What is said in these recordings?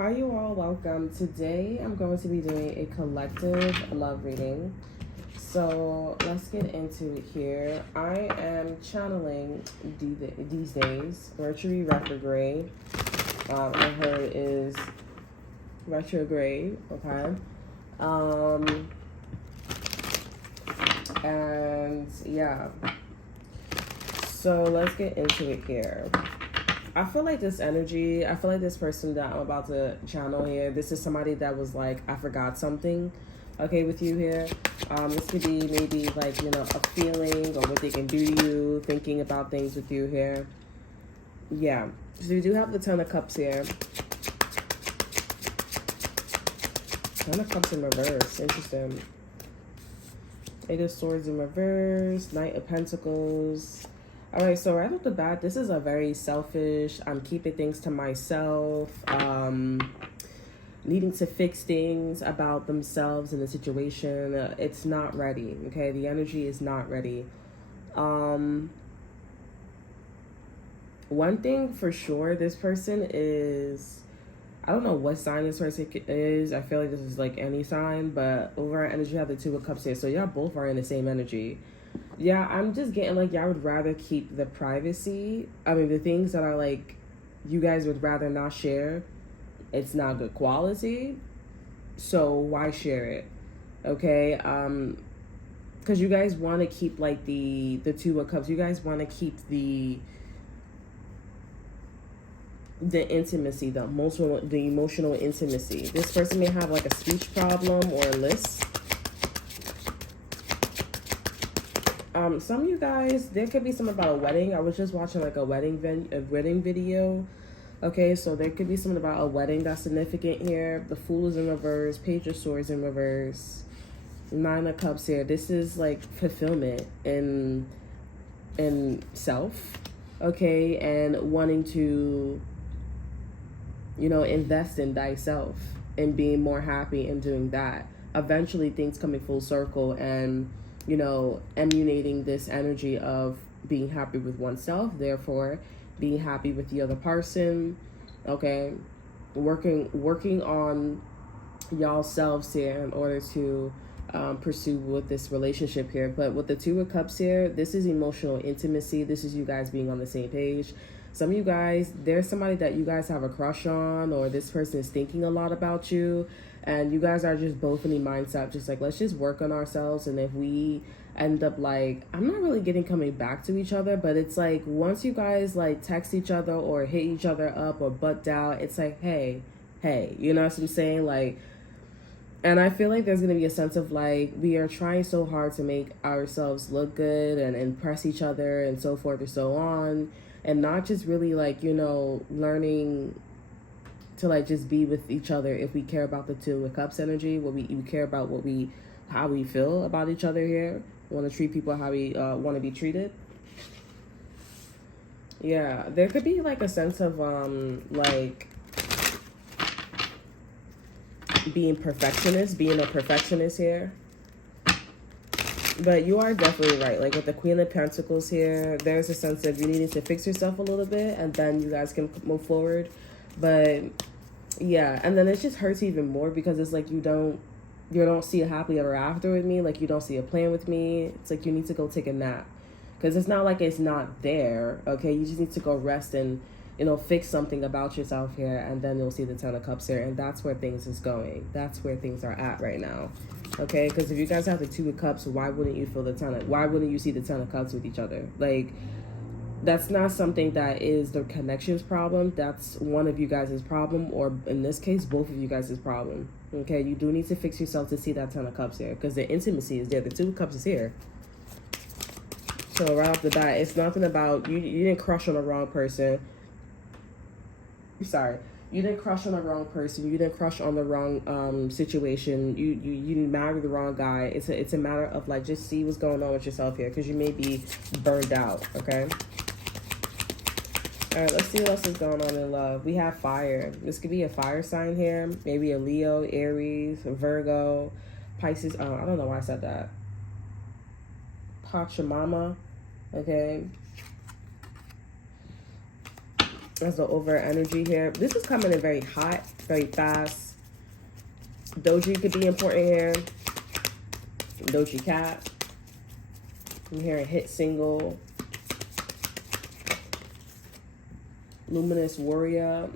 Hi, you all. Welcome. Today, I'm going to be doing a collective love reading. So let's get into it here. I am channeling these days Mercury retrograde. I heard is retrograde. Okay. And yeah. So let's get into it here. I feel like this energy, I feel like this person that I'm about to channel here, this is somebody that was like, I forgot something, okay, with you here. This could be maybe like, a feeling or what they can do to you, thinking about things with you here. Yeah, so we do have the Ten of Cups here. Ten of Cups in reverse, interesting. Eight of Swords in reverse, Knight of Pentacles. All right, so right off the bat, this is a very selfish, I'm keeping things to myself, needing to fix things about themselves and the situation. It's not ready, okay? The energy is not ready. One thing for sure, this person is, I don't know what sign this person is. I feel like this is like any sign, but over our energy, you have the Two of Cups here. So y'all both are in the same energy. Yeah, I'm just getting like y'all would rather keep the privacy. I mean, the things that are like you guys would rather not share. It's not good quality. So why share it? Okay? Because you guys want to keep like the Two of Cups. You guys want to keep the intimacy, the emotional intimacy. This person may have like a speech problem or a list. Some of you guys, there could be something about a wedding. I was just watching like a wedding video. Okay, so there could be something about a wedding that's significant here. The Fool is in reverse, Page of Swords in reverse, Nine of Cups here. This is like fulfillment in self, okay, and wanting to, invest in thyself and being more happy and doing that. Eventually, things coming full circle and emulating this energy of being happy with oneself, therefore being happy with the other person, okay? Working on y'all selves here in order to pursue with this relationship here. But with the Two of Cups here, this is emotional intimacy. This is you guys being on the same page. Some of you guys, there's somebody that you guys have a crush on, or this person is thinking a lot about you, and you guys are just both in the mindset just like, let's just work on ourselves. And if we end up like, I'm not really getting coming back to each other, but it's like once you guys like text each other or hit each other up or butt down, it's like, hey, you know what I'm saying? Like, and I feel like there's going to be a sense of like, we are trying so hard to make ourselves look good and impress each other and so forth and so on. And not just really like, learning to like just be with each other if we care about the Two of Cups energy, what we care about, how we feel about each other here. We want to treat people how we want to be treated. Yeah, there could be like a sense of like being a perfectionist here. But you are definitely right. Like with the Queen of Pentacles here, there's a sense of you needing to fix yourself a little bit and then you guys can move forward. But yeah, and then it just hurts even more because it's like you don't see a happily ever after with me. Like you don't see a plan with me. It's like you need to go take a nap. Because it's not like it's not there, okay? You just need to go rest and, fix something about yourself here, and then you'll see the Ten of Cups here, and that's where things is going. That's where things are at right now, okay? Because if you guys have the Two of Cups, why wouldn't you feel why wouldn't you see the Ten of Cups with each other? Like, that's not something that is the connections problem. That's one of you guys' problem, or in this case, both of you guys' problem, okay? You do need to fix yourself to see that Ten of Cups here, because the intimacy is there. The Two of Cups is here. So right off the bat, it's nothing about, you didn't crush on the wrong person. Sorry. You didn't crush on the wrong person. You didn't crush on the wrong situation. You didn't marry the wrong guy. It's a matter of like, just see what's going on with yourself here, because you may be burned out, okay? All right, let's see what else is going on in love. We have fire. This could be a fire sign here. Maybe a Leo, Aries, Virgo, Pisces. I don't know why I said that. Pachamama. Okay. That's the over energy here. This is coming in very hot, very fast. Doji could be important here. Doji Cat. I'm hearing hit single. Luminous Warrior.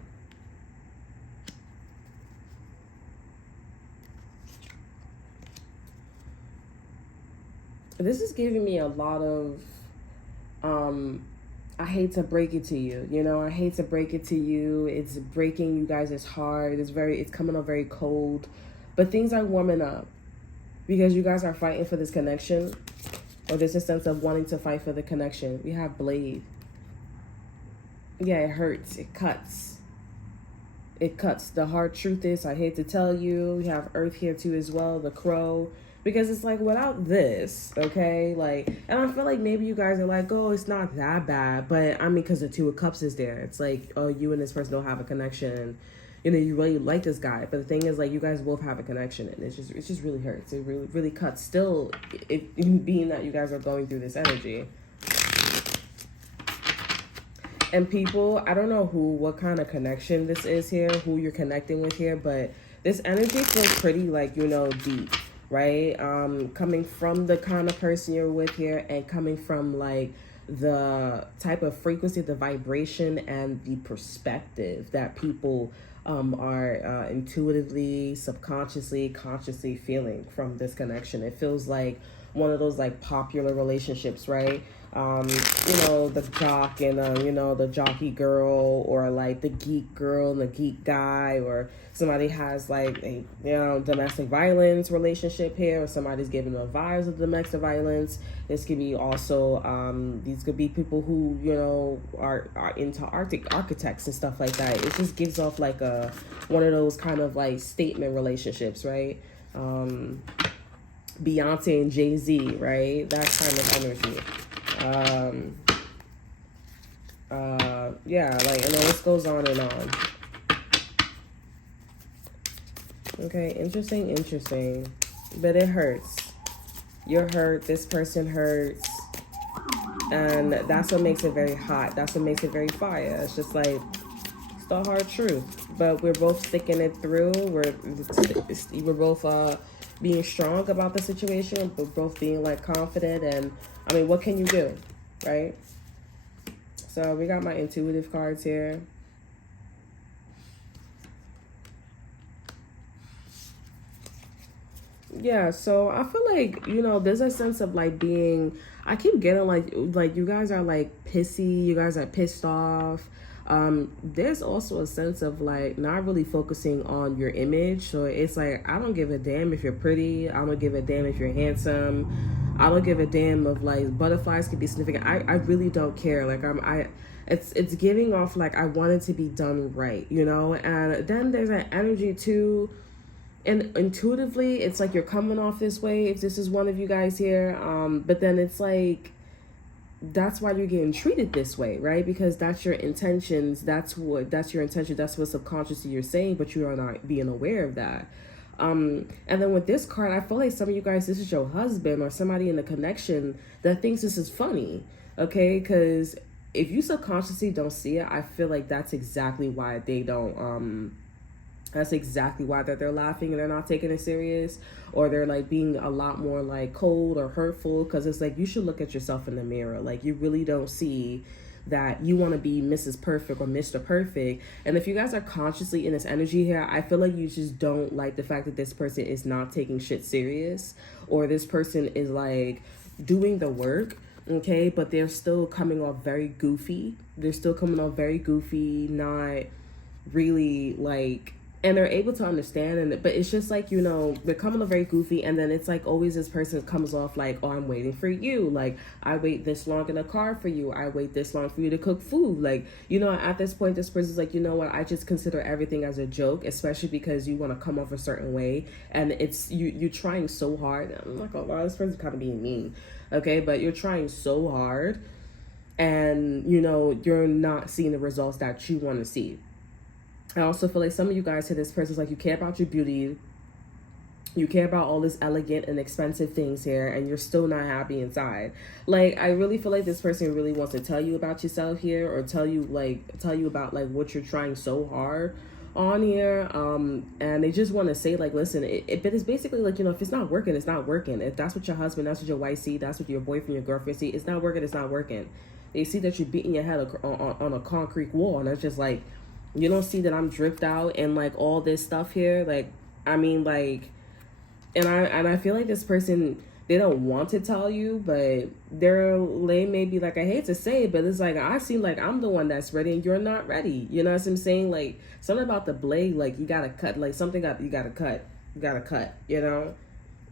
This is giving me a lot of, I hate to break it to you, you know, I hate to break it to you. It's breaking you guys' heart. It's coming up very cold, but things are warming up because you guys are fighting for this connection, or there's a sense of wanting to fight for the connection. We have Blade. Yeah, it hurts. It cuts. It cuts. The hard truth is, I hate to tell you, we have Earth here too as well, the Crow. Because it's like, without this, okay, like, and I feel like maybe you guys are like, oh, it's not that bad, but I mean, because the Two of Cups is there. It's like, oh, you and this person don't have a connection. You know, you really like this guy, but the thing is, like, you guys both have a connection, and it just really hurts. It really, really cuts. Still, it being that you guys are going through this energy. And people, I don't know what kind of connection this is here, who you're connecting with here, but this energy feels pretty, like, you know, deep. Right? Coming from the kind of person you're with here, and coming from like the type of frequency, the vibration, and the perspective that people are intuitively, subconsciously, consciously feeling from this connection. It feels like one of those like popular relationships, right? You know, the jock and you know, the jockey girl, or like the geek girl and the geek guy, or somebody has like a, you know, domestic violence relationship here, or somebody's giving them vibes of domestic violence. This could be also these could be people who, you know, are into architects and stuff like that. It just gives off like a one of those kind of like statement relationships, right? Beyonce and Jay-Z, right? That kind of energy. Yeah, like, and the list goes on and on. Okay, interesting, but it hurts. You're hurt, this person hurts, and that's what makes it very hot. That's what makes it very fire. It's just like, it's the hard truth, but we're both sticking it through. We're both being strong about the situation, but both being like confident. And I mean, what can you do, right? So we got my intuitive cards here. Yeah, so I feel like, you know, there's a sense of like being, I keep getting like you guys are like pissy, you guys are pissed off. There's also a sense of like not really focusing on your image. So it's like, I don't give a damn if you're pretty, I don't give a damn if you're handsome, I don't give a damn of like butterflies could be significant. I really don't care. Like it's giving off like I want it to be done right, you know. And then there's an energy too, and intuitively it's like you're coming off this way if this is one of you guys here, but then it's like that's why you're getting treated this way, right? Because that's your intentions, that's your intention, that's what subconsciously you're saying, but you are not being aware of that. And then with this card, I feel like some of you guys, this is your husband or somebody in the connection that thinks this is funny, okay? Because if you subconsciously don't see it, I feel like that's exactly why they don't that's exactly why they're laughing and they're not taking it serious, or they're like being a lot more like cold or hurtful, because it's like you should look at yourself in the mirror. Like, you really don't see that you want to be Mrs. Perfect or Mr. Perfect. And if you guys are consciously in this energy here, I feel like you just don't like the fact that this person is not taking shit serious, or this person is like doing the work, okay, but they're still coming off very goofy. They're still coming off very goofy, not really like, and they're able to understand, and but it's just like, you know, they're coming off very goofy, and then it's like always this person comes off like, oh, I'm waiting for you, like I wait this long in the car for you, I wait this long for you to cook food, like, you know, at this point this person's like, you know what, I just consider everything as a joke, especially because you want to come off a certain way, and it's you're trying so hard. I'm not gonna lie, this person's kind of being mean, okay, but you're trying so hard, and you know, you're not seeing the results that you want to see. I also feel like some of you guys to this person's like, you care about your beauty, You care about all this elegant and expensive things here, and you're still not happy inside. Like, I really feel like this person really wants to tell you about yourself here, or tell you about like what you're trying so hard on here. And they just want to say like, listen, but it's basically like, you know, if it's not working, it's not working. If that's what your husband, that's what your wife see, that's what your boyfriend, your girlfriend see, it's not working, it's not working. They see that you're beating your head on a concrete wall, and it's just like, you don't see that I'm dripped out and like all this stuff here. Like, I mean, like, and I feel like this person, they don't want to tell you, but they may be like, I hate to say it, but it's like, I seem like I'm the one that's ready and you're not ready. You know what I'm saying? Like, something about the blade, like, you gotta cut, like, you gotta cut, you know?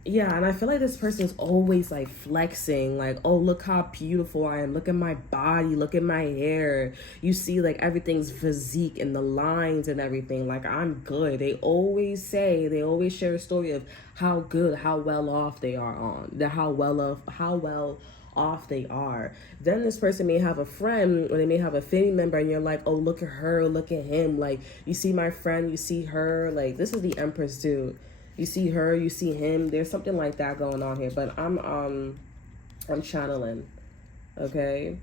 Yeah, and I feel like this person's always like flexing, like, oh, look how beautiful I am. Look at my body, look at my hair. You see like everything's physique and the lines and everything. Like, I'm good. They always share a story of how good, how well off they are how well off they are. Then this person may have a friend, or they may have a family member, and you're like, oh, look at her, look at him. Like, you see my friend, you see her. Like, this is the Empress too. You see her, you see him. There's something like that going on here, but I'm channeling, okay?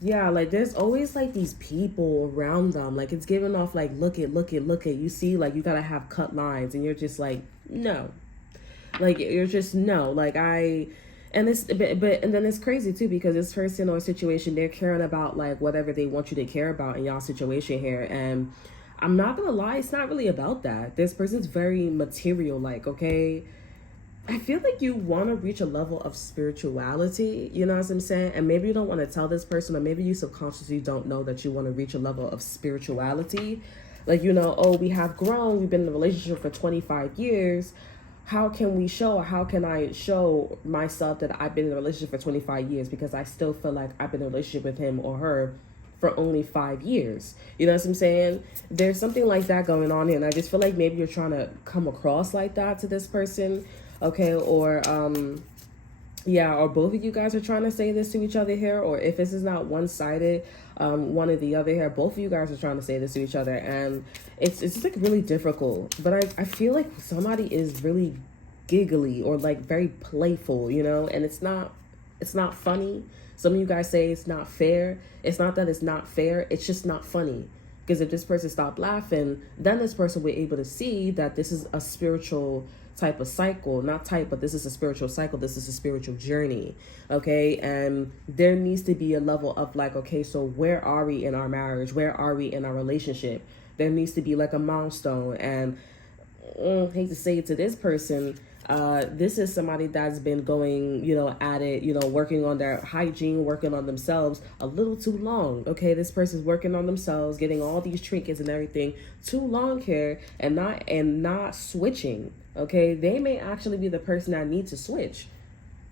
Yeah, like, there's always like these people around them. Like, it's giving off like, look at. You see, like, you gotta have cut lines, and you're just like, no. Like, you're just no. Like, and then it's crazy too, because this person or situation, they're caring about like whatever they want you to care about in y'all situation here, and I'm not gonna lie, it's not really about that. This person's very material, like, okay? I feel like you want to reach a level of spirituality, you know what I'm saying? And maybe you don't want to tell this person, or maybe you subconsciously don't know that you want to reach a level of spirituality. Like, you know, oh, we have grown, we've been in a relationship for 25 years. How can I show myself that I've been in a relationship for 25 years? Because I still feel like I've been in a relationship with him or her for only 5 years. You know what I'm saying? There's something like that going on here, and I just feel like maybe you're trying to come across like that to this person, okay? Or or both of you guys are trying to say this to each other here, or if this is not one-sided, one or the other here, both of you guys are trying to say this to each other, and it's just like really difficult. But I feel like somebody is really giggly or like very playful, you know, and it's not funny. Some of you guys say it's not fair. It's not that it's not fair. It's just not funny. Because if this person stopped laughing, then this person will be able to see that this is a spiritual type of cycle. Not type, but this is a spiritual cycle. This is a spiritual journey. Okay? And there needs to be a level of like, okay, so where are we in our marriage? Where are we in our relationship? There needs to be like a milestone. And I hate to say it to this person, this is somebody that's been going, you know, at it, you know, working on their hygiene, working on themselves a little too long. Okay, this person's working on themselves, getting all these trinkets and everything too long here, and not switching. Okay, they may actually be the person that needs to switch.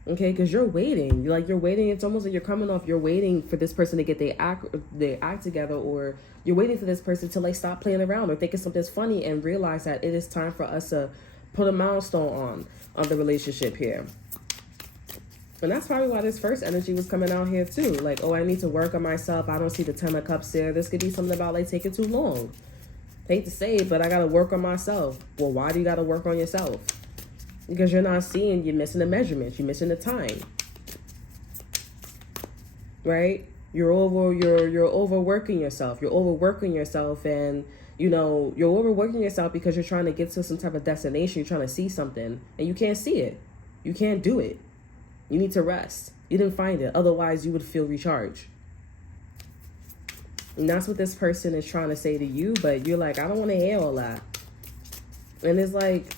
Okay, because you're waiting. You're waiting. It's almost like you're coming off. You're waiting for this person to get their act together, or you're waiting for this person to like stop playing around or thinking something's funny and realize that it is time for us to put a milestone on the relationship here. And that's probably why this first energy was coming out here too. Like, oh, I need to work on myself. I don't see the 10 of cups there. This could be something about like taking too long. Hate to say it, but I got to work on myself. Well, why do you got to work on yourself? Because you're not seeing, you're missing the measurements. You're missing the time. Right? You're overworking yourself. You're overworking yourself, and you know, you're overworking yourself because you're trying to get to some type of destination. You're trying to see something, and you can't see it. You can't do it. You need to rest. You didn't find it. Otherwise, you would feel recharged. And that's what this person is trying to say to you, but you're like, I don't want to hear all that. And it's like,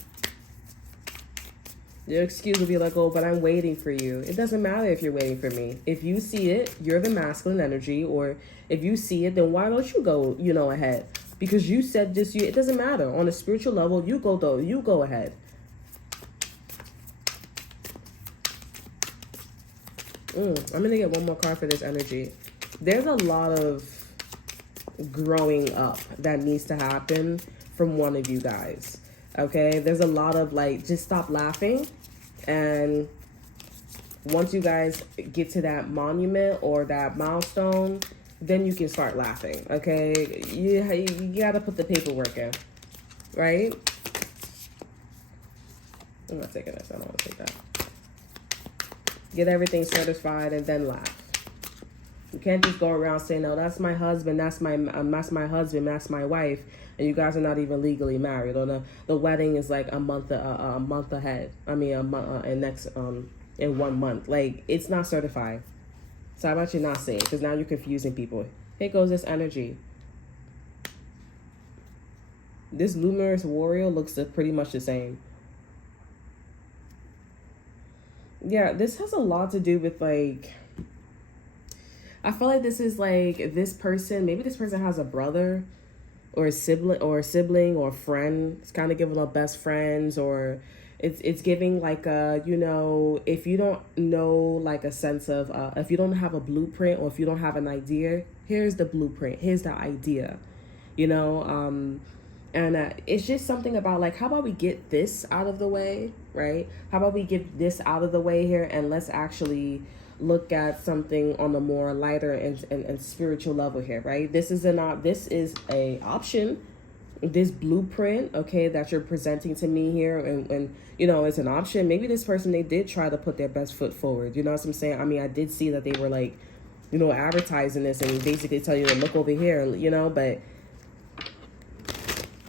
your excuse will be like, oh, but I'm waiting for you. It doesn't matter if you're waiting for me. If you see it, you're the masculine energy, or if you see it, then why don't you go, you know, ahead? Because you said this, it doesn't matter. On a spiritual level, you go ahead. I'm going to get one more card for this energy. There's a lot of growing up that needs to happen from one of you guys. Okay? There's a lot of like, just stop laughing. And once you guys get to that monument or that milestone, then you can start laughing, okay? You got to put the paperwork in, right? I'm not taking this. I don't want to take that. Get everything certified and then laugh. You can't just go around saying, "No, that's my husband. That's my husband. That's my wife," and you guys are not even legally married. Or the wedding is like a month ahead. I mean, a month in 1 month. Like, it's not certified. So how about you not say it? Because now you're confusing people. Here goes this energy. This luminous warrior looks pretty much the same. Yeah, this has a lot to do with, like, I feel like this is like this person, maybe this person has a brother or a sibling or a friend. It's kind of giving up best friends, or it's giving like a, you know, if you don't know like a sense of, if you don't have a blueprint or if you don't have an idea, here's the blueprint, here's the idea, you know, and it's just something about like, how about we get this out of the way, right? How about we get this out of the way here, and let's actually look at something on a more lighter and spiritual level here, right? This is a option, this blueprint, okay, that you're presenting to me here, and you know, it's an option. Maybe this person, they did try to put their best foot forward, you know what I'm saying? I mean, I did see that they were like, you know, advertising this and basically tell you to look over here, you know, but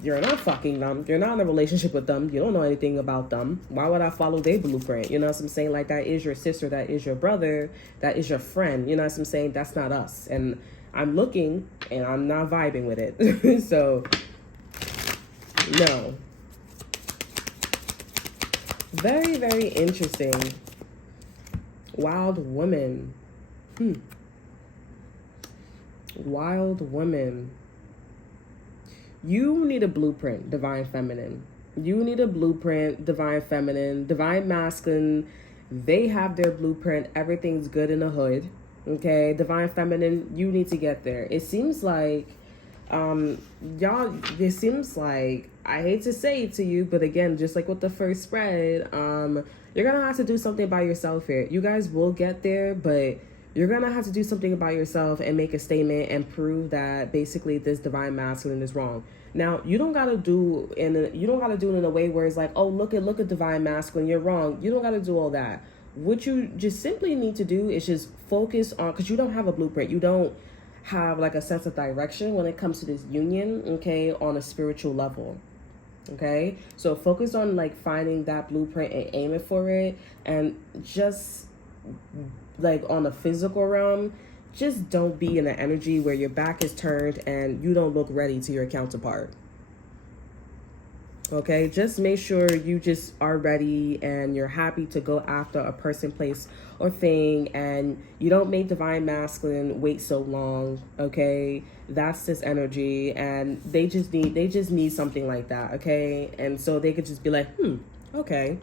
you're not fucking them. You're not in a relationship with them. You don't know anything about them. Why would I follow their blueprint? You know what I'm saying? Like, that is your sister. That is your brother. That is your friend. You know what I'm saying? That's not us. And I'm looking and I'm not vibing with it. So, no. Very, very interesting. Wild woman. Wild woman. You need a blueprint, divine feminine. You need a blueprint, divine feminine. Divine masculine, they have their blueprint. Everything's good in the hood. Okay, divine feminine, you need to get there. It seems like, it seems like, I hate to say it to you, but again, just like with the first spread, you're gonna have to do something by yourself here. You guys will get there, but you're going to have to do something about yourself and make a statement and prove that basically this divine masculine is wrong. Now, you don't got to do it in a way where it's like, "Oh, look at divine masculine, you're wrong." You don't got to do all that. What you just simply need to do is just focus on, because you don't have a blueprint. You don't have like a sense of direction when it comes to this union, okay, on a spiritual level. Okay? So focus on like finding that blueprint and aiming for it, and just like on the physical realm, just don't be in an energy where your back is turned and you don't look ready to your counterpart. Okay, just make sure you just are ready and you're happy to go after a person, place, or thing, and you don't make divine masculine wait so long. Okay, that's this energy, and they just need something like that. Okay, and so they could just be like, okay.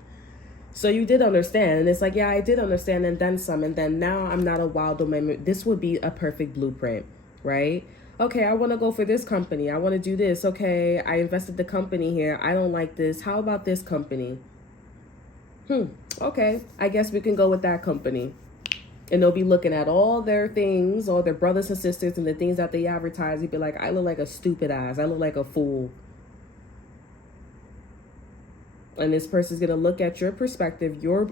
So you did understand, and it's like, yeah, I did understand, and then some, and then now I'm not a wild woman. This would be a perfect blueprint, right? Okay, I want to go for this company. I want to do this. Okay, I invested the company here. I don't like this. How about this company? Okay, I guess we can go with that company. And they'll be looking at all their things, all their brothers and sisters, and the things that they advertise. You'd be like, I look like a stupid ass. I look like a fool. And this person's going to look at your perspective, your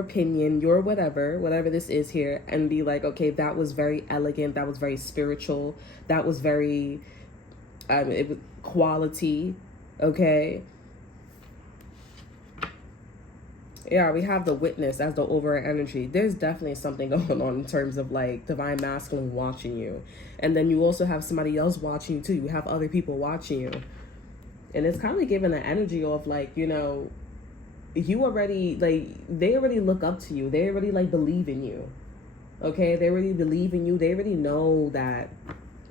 opinion, your whatever this is here, and be like, okay, that was very elegant. That was very spiritual. That was very, it was quality. Okay. Yeah, we have the witness as the overall energy. There's definitely something going on in terms of like divine masculine watching you. And then you also have somebody else watching you too. You have other people watching you. And it's kind of giving an energy of like, you know, you already, like, they already look up to you. They already like believe in you. Okay, they already believe in you. They already know that.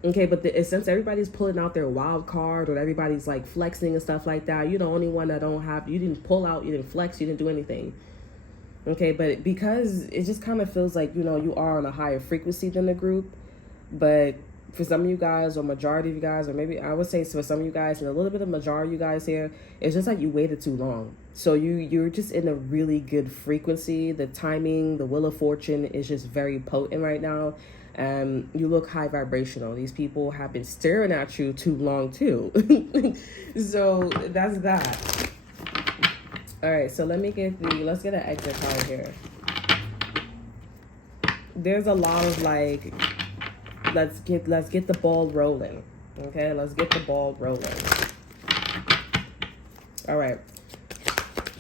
Okay, but since everybody's pulling out their wild card, or everybody's like flexing and stuff like that, you're the only one that don't have, you didn't pull out, you didn't flex, you didn't do anything. Okay, but because it just kind of feels like, you know, you are on a higher frequency than the group. But for some of you guys, or majority of you guys, or maybe I would say for some of you guys, and a little bit of majority of you guys here, it's just like you waited too long. So you're just in a really good frequency. The timing, the wheel of fortune is just very potent right now. You look high vibrational. These people have been staring at you too long too. So that's that. All right, so let's get an exit card here. There's a lot of like, let's get the ball rolling. Okay, let's get the ball rolling. All right.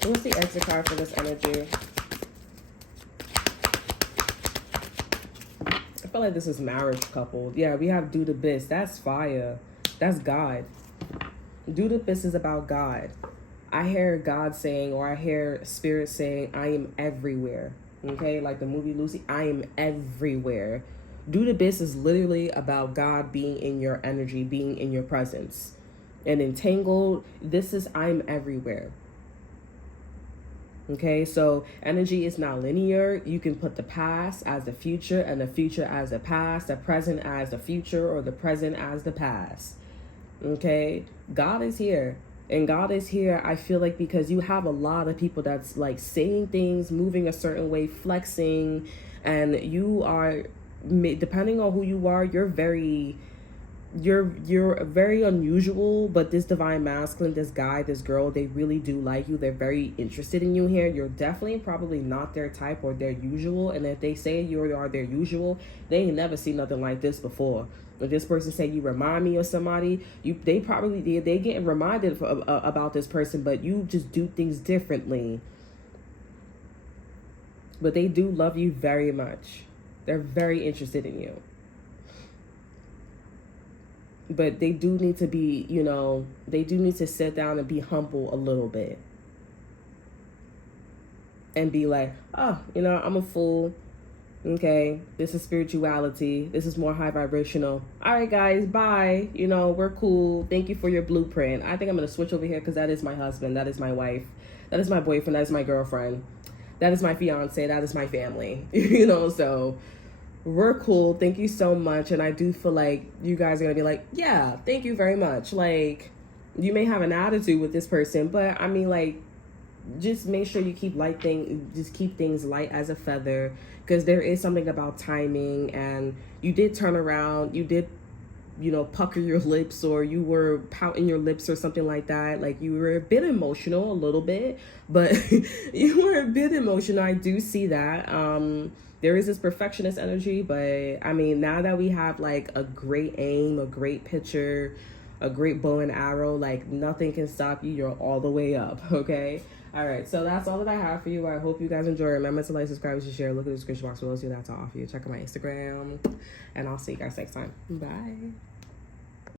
What's the exit card for this energy? I feel like this is marriage couple. Yeah, we have do the best. That's fire. That's God. Do the best is about God. I hear God saying, or I hear spirit saying, I am everywhere. Okay, like the movie Lucy, I am everywhere. Do the best is literally about God being in your energy, being in your presence. And entangled, this is I'm everywhere. Okay, so energy is not linear. You can put the past as the future and the future as the past, the present as the future, or the present as the past. Okay, God is here. And God is here, I feel like, because you have a lot of people that's like saying things, moving a certain way, flexing, and you are, depending on who you are, you're very unusual. But this divine masculine, this guy, this girl, they really do like you. They're very interested in you here. You're definitely probably not their type or their usual. And if they say you are their usual, they ain't never seen nothing like this before. If this person say you remind me of somebody, they getting reminded about this person, but you just do things differently. But they do love you very much. They're very interested in you. But they do need to be, they do need to sit down and be humble a little bit. And be like, oh, I'm a fool. Okay, this is spirituality. This is more high vibrational. All right, guys, bye. We're cool. Thank you for your blueprint. I think I'm going to switch over here because that is my husband. That is my wife. That is my boyfriend. That is my girlfriend. That is my fiance. That is my family. So we're cool. Thank you so much. And I do feel like you guys are going to be like, yeah, thank you very much. Like, you may have an attitude with this person, but I mean, like, just make sure you keep things light as a feather, because there is something about timing. And you did turn around, you did pucker your lips, or you were pouting your lips or something like that. Like, you were a bit emotional, a little bit, but you were a bit emotional. I do see that. There is this perfectionist energy, but I mean, now that we have like a great aim, a great picture, a great bow and arrow, like nothing can stop you. You're all the way up. Okay. All right, so that's all that I have for you. I hope you guys enjoy. Remember to like, subscribe, and share. Look at the description box below, see what I have to offer you. Check out my Instagram, and I'll see you guys next time. Bye.